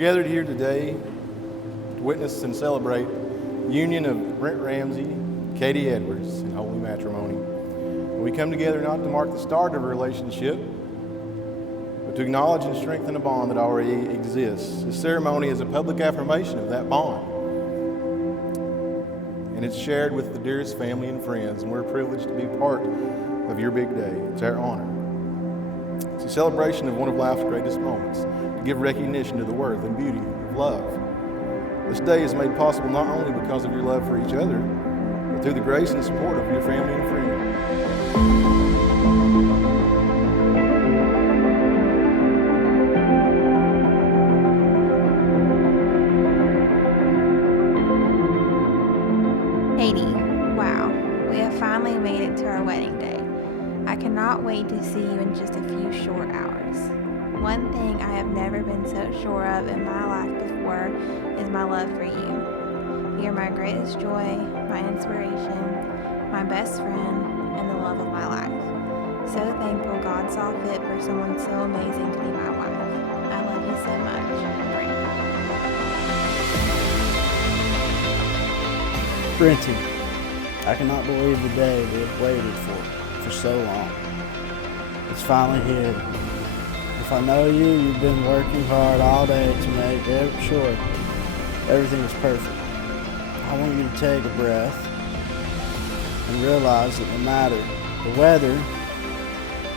gathered here today to witness and celebrate the union of Brent Ramsey, Katie Edwards in holy matrimony. And we come together not to mark the start of a relationship, but to acknowledge and strengthen a bond that already exists. This ceremony is a public affirmation of that bond, and it's shared with the dearest family and friends, and we're privileged to be part of your big day. It's our honor. It's a celebration of one of life's greatest moments, to give recognition to the worth and beauty of love. This day is made possible not only because of your love for each other, but through the grace and support of your family and friends. Katie, wow, we have finally made it to our wedding day. I cannot wait to see you in just a few short hours. One thing I have never been so sure of in my life before is my love for you. You're my greatest joy, my inspiration, my best friend, and the love of my life. So thankful God saw fit for someone so amazing to be my wife. I love you so much, Brent. Brenty, I cannot believe the day we have waited for so long. It's finally here. If I know you, you've been working hard all day to make sure everything is perfect. I want you to take a breath and realize that no matter the weather,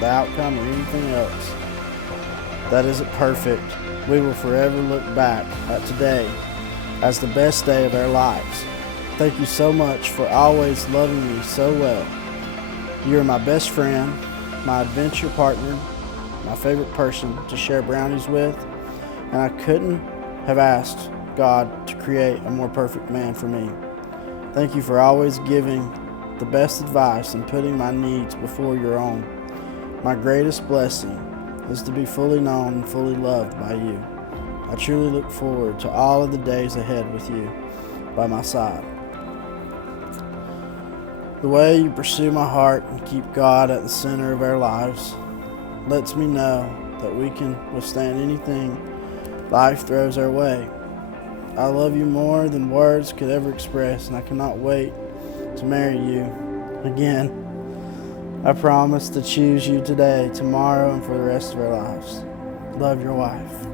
the outcome, or anything else that isn't perfect, we will forever look back at today as the best day of our lives. Thank you so much for always loving me so well. You are my best friend, my adventure partner, my favorite person to share brownies with, and I couldn't have asked God to create a more perfect man for me. Thank you for always giving the best advice and putting my needs before your own. My greatest blessing is to be fully known and fully loved by you. I truly look forward to all of the days ahead with you by my side. The way you pursue my heart and keep God at the center of our lives lets me know that we can withstand anything life throws our way. I love you more than words could ever express, and I cannot wait to marry you again. I promise to choose you today, tomorrow, and for the rest of our lives. Love, your wife.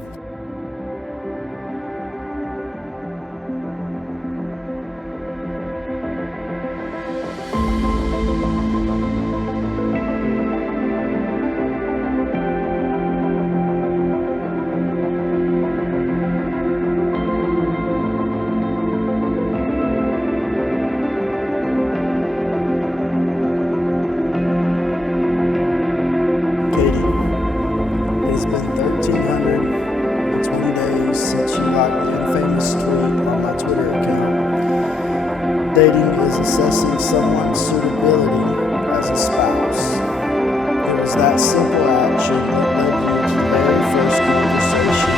It has been 1,320 days since you liked the infamous tweet on my Twitter account. Dating is assessing someone's suitability as a spouse. It was that simple action that led you to the very first conversation.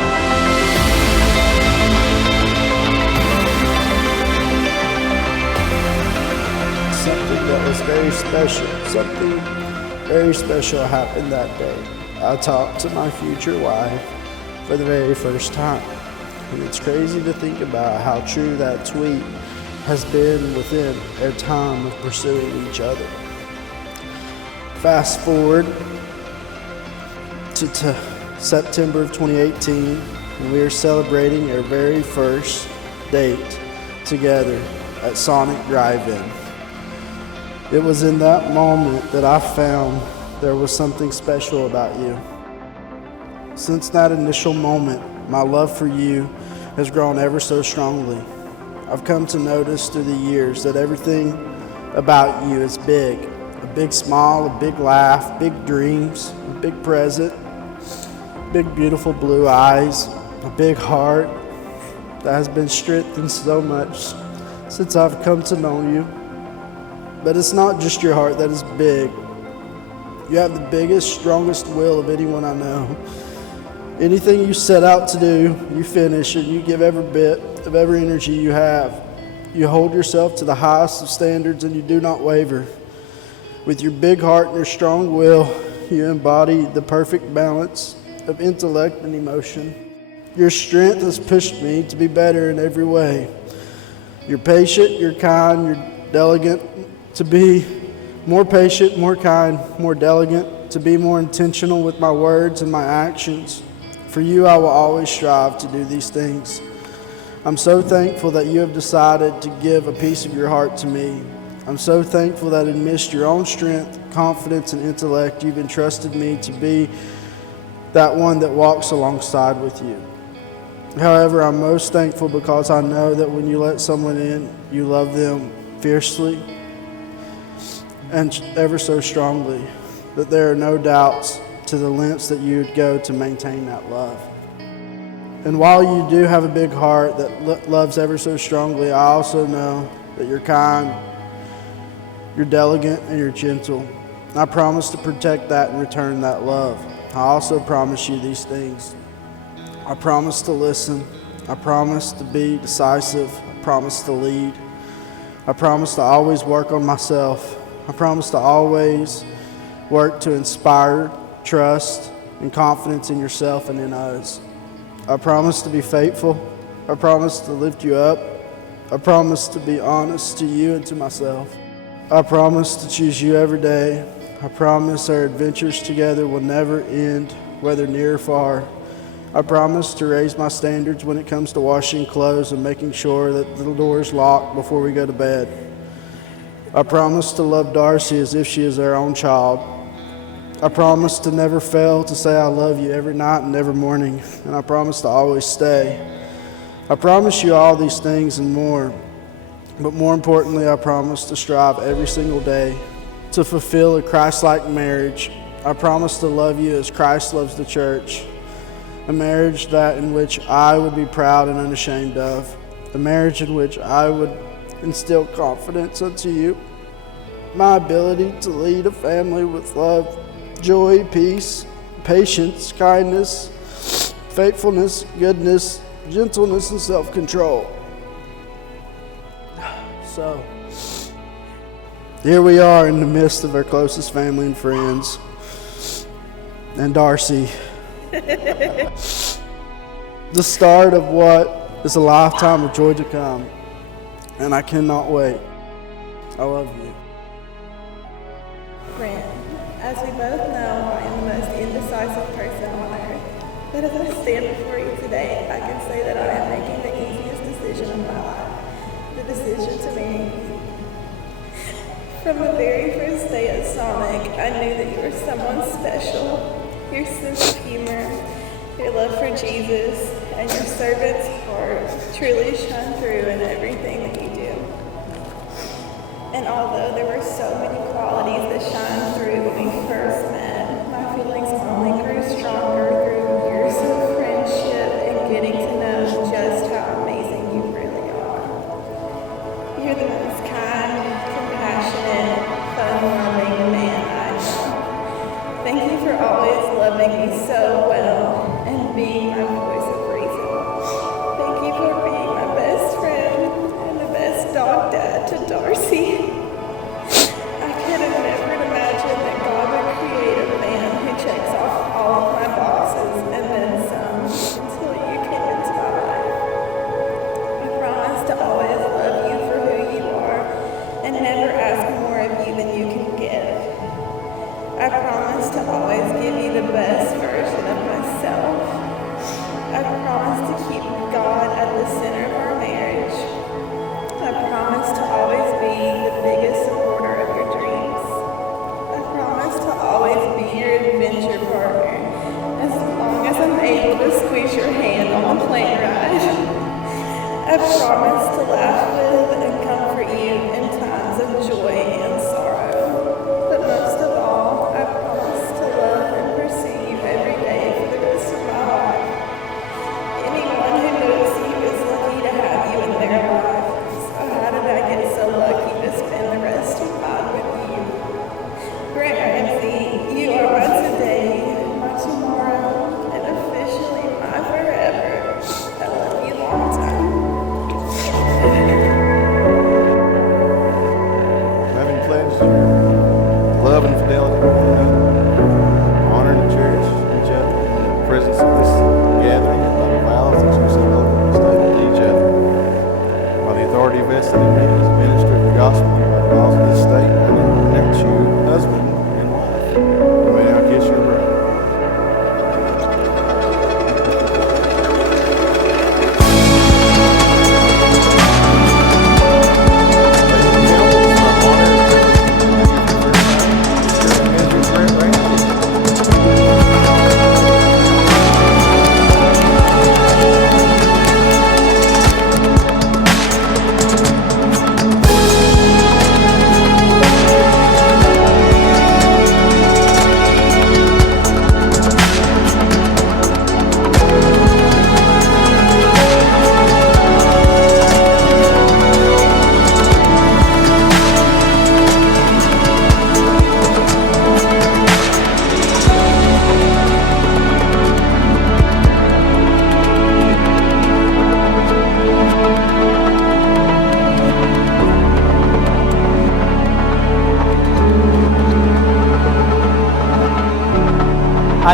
Something that was very special. Something very special happened that day. I talked to my future wife for the very first time. And it's crazy to think about how true that tweet has been within our time of pursuing each other. Fast forward to September of 2018, and we are celebrating our very first date together at Sonic Drive-In. It was in that moment that I found there was something special about you. Since that initial moment, my love for you has grown ever so strongly. I've come to notice through the years that everything about you is big. A big smile, a big laugh, big dreams, a big present, big beautiful blue eyes, a big heart that has been strengthened so much since I've come to know you. But it's not just your heart that is big. You have the biggest, strongest will of anyone I know. Anything you set out to do, you finish, and you give every bit of every energy you have. You hold yourself to the highest of standards, and you do not waver. With your big heart and your strong will, you embody the perfect balance of intellect and emotion. Your strength has pushed me to be better in every way. You're patient, you're kind, you're diligent, to be more patient, more kind, more diligent, to be more intentional with my words and my actions. For you, I will always strive to do these things. I'm so thankful that you have decided to give a piece of your heart to me. I'm so thankful that amidst your own strength, confidence, and intellect, you've entrusted me to be that one that walks alongside with you. However, I'm most thankful because I know that when you let someone in, you love them fiercely and ever so strongly, that there are no doubts to the lengths that you would go to maintain that love. And while you do have a big heart that loves ever so strongly, I also know that you're kind, you're diligent, and you're gentle. I promise to protect that and return that love. I also promise you these things. I promise to listen. I promise to be decisive. I promise to lead. I promise to always work on myself. I promise to always work to inspire trust and confidence in yourself and in others. I promise to be faithful. I promise to lift you up. I promise to be honest to you and to myself. I promise to choose you every day. I promise our adventures together will never end, whether near or far. I promise to raise my standards when it comes to washing clothes and making sure that the door is locked before we go to bed. I promise to love Darcy as if she is our own child. I promise to never fail to say I love you every night and every morning, and I promise to always stay. I promise you all these things and more, but more importantly, I promise to strive every single day to fulfill a Christ-like marriage. I promise to love you as Christ loves the church, a marriage in which I would be proud and unashamed of, a marriage in which I would instill confidence unto you, my ability to lead a family with love, joy, peace, patience, kindness, faithfulness, goodness, gentleness, and self-control. So, here we are in the midst of our closest family and friends, and Darcy. The start of what is a lifetime of joy to come, and I cannot wait. I love you. Brent, as we both know, I am the most indecisive person on earth. But as I stand before you today, I can say that I am making the easiest decision of my life. The decision to marry you. From the very first day at Sonic, I knew that you were someone special. Your sense of humor, your love for Jesus, and your servant's heart truly shine through in everything that you do. And although there were so many qualities that shined through when we first met, my feelings only grew stronger through years of friendship and getting to know just how amazing you really are. You're the most kind, compassionate, fun-loving man I know. Thank you for always loving me so well and being my voice of reason. Thank you for being my best friend and the best dog dad to Darcy. I could have never imagined that God would create a man who checks off all of my boxes and then some until you came into my life. I promise to always love you for who you are and never ask more of you than you can give. I promise to always give you the best version of myself. I promise to keep God at the center of our marriage. I promise to always be the biggest supporter of your dreams. I promise to always be your adventure partner as long as I'm able to squeeze your hand on the plane ride. I promise to laugh with and comfort you in times of joy and sorrow. But most of all, I promise to love and pursue you every day for the rest of my life. Anyone who knows you is lucky to have you in their life. So how did I get so lucky to spend the rest of mine with you? Brent Ramsey, you are my today, my tomorrow, and officially my forever. I love you long time. Having pledged love and fidelity to one another, honor and cherish each other in the presence of this gathering, and love vows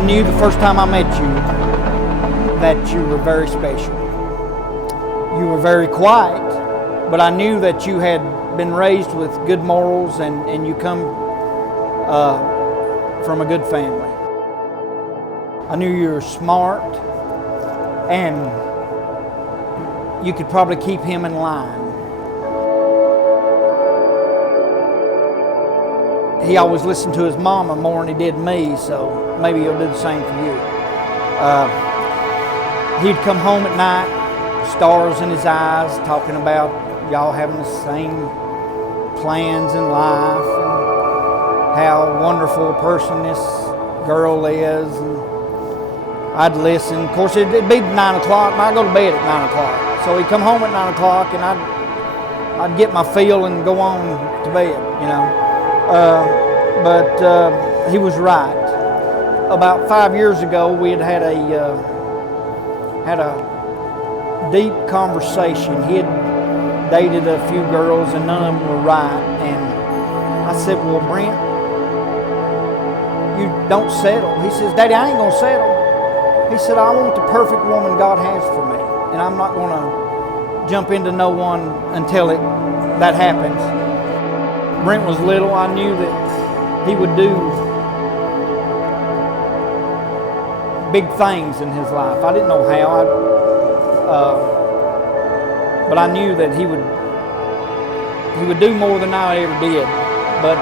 knew the first time I met you that you were very special. You were very quiet, but I knew that you had been raised with good morals and you come from a good family. I knew you were smart and you could probably keep him in line. He always listened to his mama more than he did me, so maybe he'll do the same for you. He'd come home at night, stars in his eyes, talking about y'all having the same plans in life and how wonderful a person this girl is. And I'd listen. Of course, it'd be 9 o'clock, and I'd go to bed at 9 o'clock. So he'd come home at 9 o'clock, and I'd get my fill and go on to bed, you know. But he was right. About 5 years ago, we had a deep conversation. He had dated a few girls, and none of them were right. And I said, "Well, Brent, you don't settle." He says, "Daddy, I ain't gonna settle." He said, "I want the perfect woman God has for me, and I'm not gonna jump into no one until that happens." Brent was little. I knew that he would do big things in his life. I didn't know how, but I knew that he would do more than I ever did. But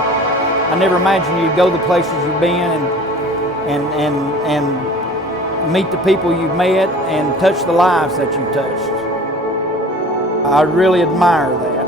I never imagined you'd go the places you've been and meet the people you've met and touch the lives that you've touched. I really admire that.